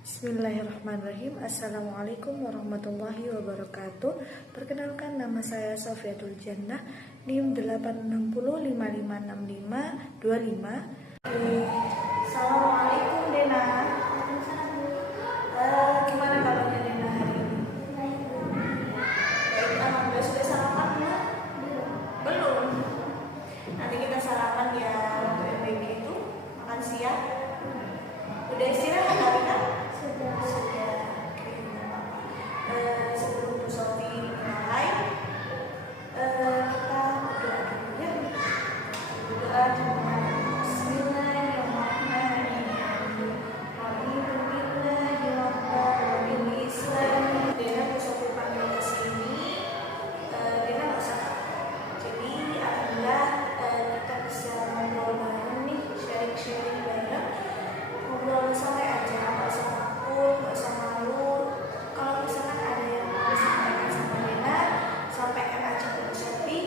Bismillahirrahmanirrahim. Assalamualaikum warahmatullahi wabarakatuh. Perkenalkan, nama saya Sofiatul Jannah, NIM 860556525. Assalamualaikum Dena. Gimana kabarnya Dena hari ini? Baik, alhamdulillah. Sudah sarapan belum? Belum. Nanti kita sarapan ya, untuk yang baik itu makan siang. Udah istirahat hari kan? Sudah. Oke, sebelum Bu Sofi mulai, kita berdoa dulu ya. Berdoa dengan Bismillahirrahmanirrahim. Alhamdulillahirabbil Islam. Dena Bu Sofi panggil ke sini, Dena nggak usah. Jadi alhamdulillah kita bisa ngobrol bareng nih, sharing bareng. Ngobrol santai aja, nggak usah takut, nggak usah malu. Kalau misalkan ada yang mau disampaikan sama Dena, sampaikan aja ke Bu Sofi.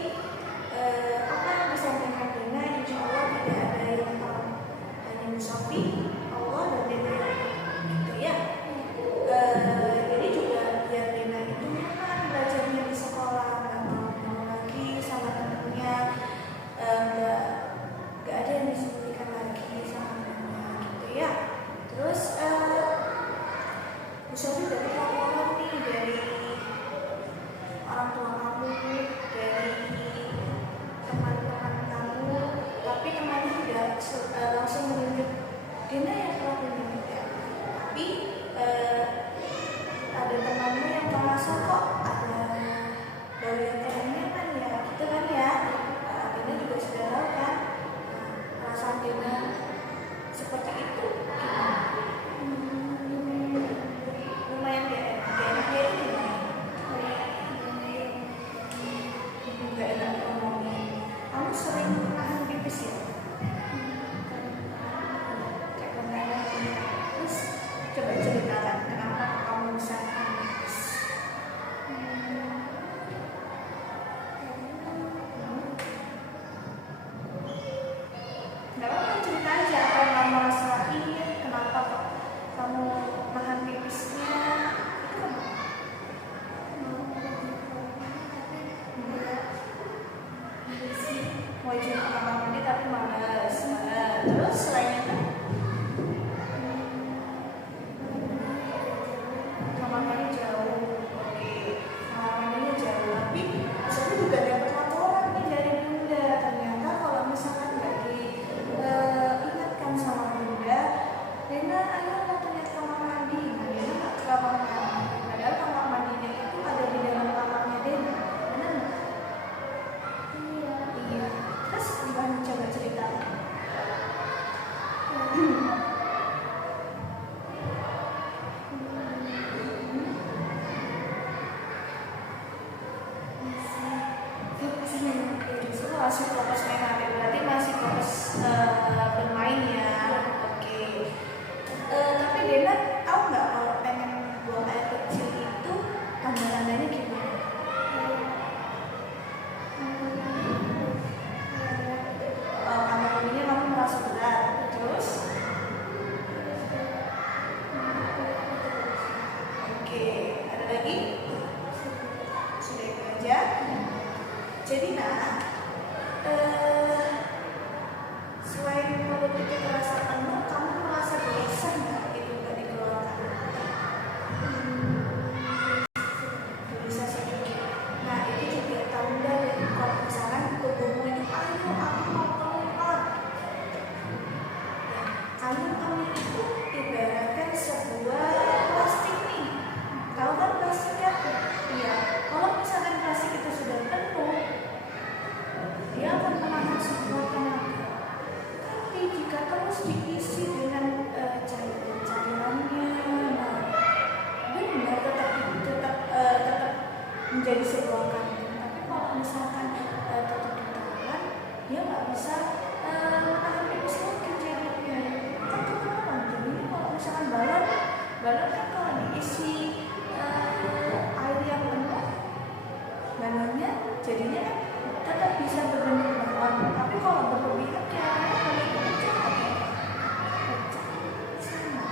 Apa yang disampaikan Dena, insya Allah tidak ada yang tahu. Hanya Bu Sofi, Allah dan Dena, gitu ya. Jadi juga biar Dena itu nyaman belajarnya di sekolah, nggak mau lagi sama temennya, nggak ada yang disembunyikan lagi sama temennya, gitu ya. Terus Bu Sofi dapat laporan nih dari orang tua kamu, dari teman-teman kamu, tapi temannya tidak langsung menunjuk Dena yang pelakunya tidak. Tapi ada temanmu yang merasa kok ada bau yang kurang nyaman ya, gitu kan ya. Dena juga sudah tahu kan perasaan Dena seperti itu. Lumayan gak enak dia itu gimana? Gak enak ngomongnya. Kamu sering nahan pipis ya? Kayak kemana? Terus coba ceritakan kenapa kamu bisa nahan pipis. Gak apa-apa, cerita aja apa yang kamu rasain, kenapa kok kamu nahan pipisnya. Wajib kamar mandi tapi malas. Terus selain itu kamar mandi jauh. Oke, kamar mandinya jauh. Tapi saya juga dapat laporan nih dari Bunda. Ternyata kalau misalkan nggak diingatkan sama Bunda, Dena ayo ternyata kamar mandi. Nah, Dena nggak ke kamar mandi. Padahal kamar mandinya itu ada di dalam kamarnya Dena. Benar nggak? Iya. Terus gimana, coba cerita. Justru masih fokus main HP, berarti masih fokus bermain ya. Oke. Tapi Dena tahu nggak kalau pengen buang air kecil itu tanda-tandanya gimana? Kamar mandinya kamu merasa berat. Terus? Oke, ada lagi? Sudah itu aja. Jadi selain mulut itu terasa penuh, kamu merasa gelisah nggak itu nggak dikeluarkan? Gelisah sedikit. Nah, itu juga tanda dari kalau misalkan tubuhmu itu ayo aku mau keluar. Kandung itu ibaratkan sebuah plastik nih. Tahu kan plastik kan? Iya. Kalau misalkan plastik itu sudah penuh, dia akan menahan sebuah tenaga. Tapi jika terus diisi dengan cairan-cairannya, nah, benar tetap menjadi sebuah kandung. Tapi kalau misalkan tetap ditahan, dia nggak bisa menahan pipis lagi jadinya. Kan kemana? Jadinya kalau misalkan balon kan kalau diisi air yang penuh, balonnya jadinya kan tetap bisa berbentuk balon. Tapi kalau berlebihan kira-kira balon itu pecah. Sama.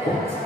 ada